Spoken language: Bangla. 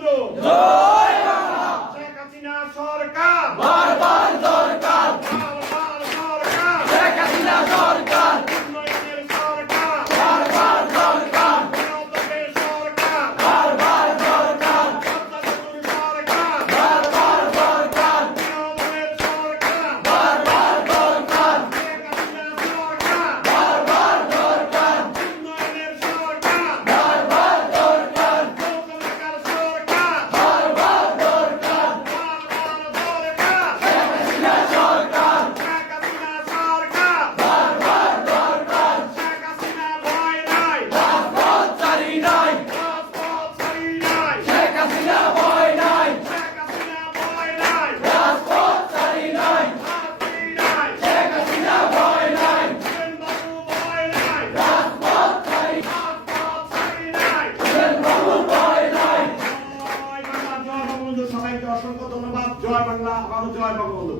বঙ্গবন্ধু জয় বাংলা। শেখ হাসিনা সরকার বারবার দরকার। বারবার সরকার শেখ হাসিনা সরকার উন্নয়নের সরকার বারবার দরকার। উন্নয়নের সরকার বারবার দরকার। সরকার সরকার বারবার দরকার। উন্নয়নের সরকার বারবার দরকার। শেখ হাসিনা সরকার বারবার দরকার। উন্নয়নের সরকার বারবার দরকার। সরকার সরকার বারবার দরকার। বারবার দরকার শেখ হাসিনা সরকার শেখ হাসিনা সরকার বারবার দরকার। শেখ হাসিনা ভয় নাই রাজপথ ছাড়ি নাই। রাজপথ ছাড়ি নাই শেখ হাসিনা ভয় নাই। শেখ হাসিনা ভয় নাই রাজপথ ছাড়ি নাই। ছাড়ি নাই শেখ হাসিনা ভয় নাই। বাবু ভয় নাই রাজপথ ছাড়ি রাজপথ ছাড়ি নাই বাবু ভয় নাই। জয় বাংলা জয় বঙ্গবন্ধু সবাইকে অসংখ্য ধন্যবাদ জয় বাংলা আবারও জয় বঙ্গবন্ধু